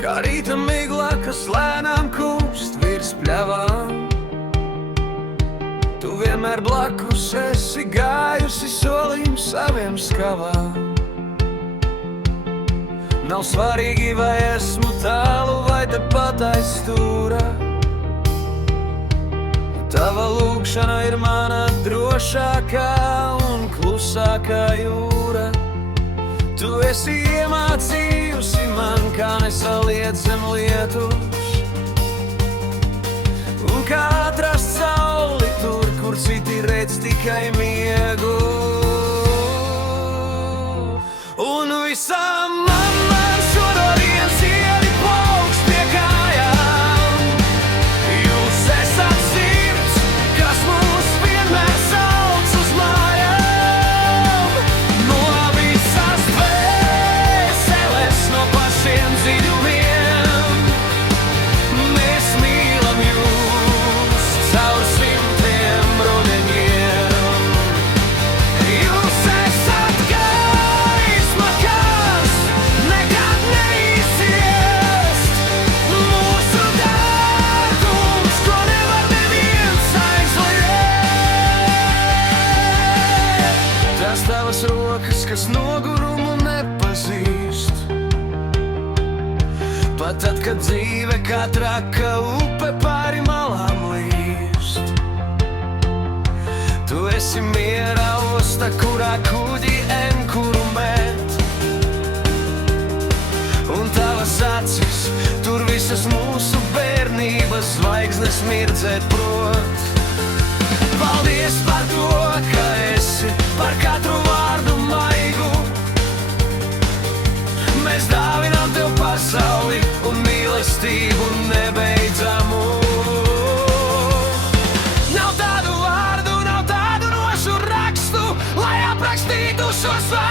Kā rīta migla, kas lēnām kūst virs pļavām. Tu vienmēr blakus esi gājusi solim saviem skavām. Nav svarīgi, vai esmu tālu, vai tepat aiz stūra. Tava lūgšana ir mana drošākā un klusākā jūra. Tu esi iemācījusi man, kā nesaliedzam lietus, un kā atrast sauli tur, kur citi redz tikai miegu. Un visam man šodien ziedi plaukst pie kājām. Jūs esat sirds, kas mūs vienmēr sauc uz mājām. No visas dvēseles, no pašiem dziļumiem, mēs mīlam jūs caur simtiem rudeņiem. Jūs esat gaisma, kas nekad neizciest, mūsu dārgums, ko nevar neviens aizliegt. Tās tavas rokas, kas nogurumu nepazīst, pat tad, kad dzīve kā traka upe pāri malām līst. Tu esi miera osta, kurā kuģi enkuru met, un tavas acis tur visas mūsu bērnības zvaigznes mirdzēt prot. Paldies par to, ka esi par katru vārdu maigu. Mēs dāvinām tev pasauli un mīlestību nebeidzamu. Nav tādu vārdu, nav tādu nošu rakstu, lai aprakstītu šo svārdu.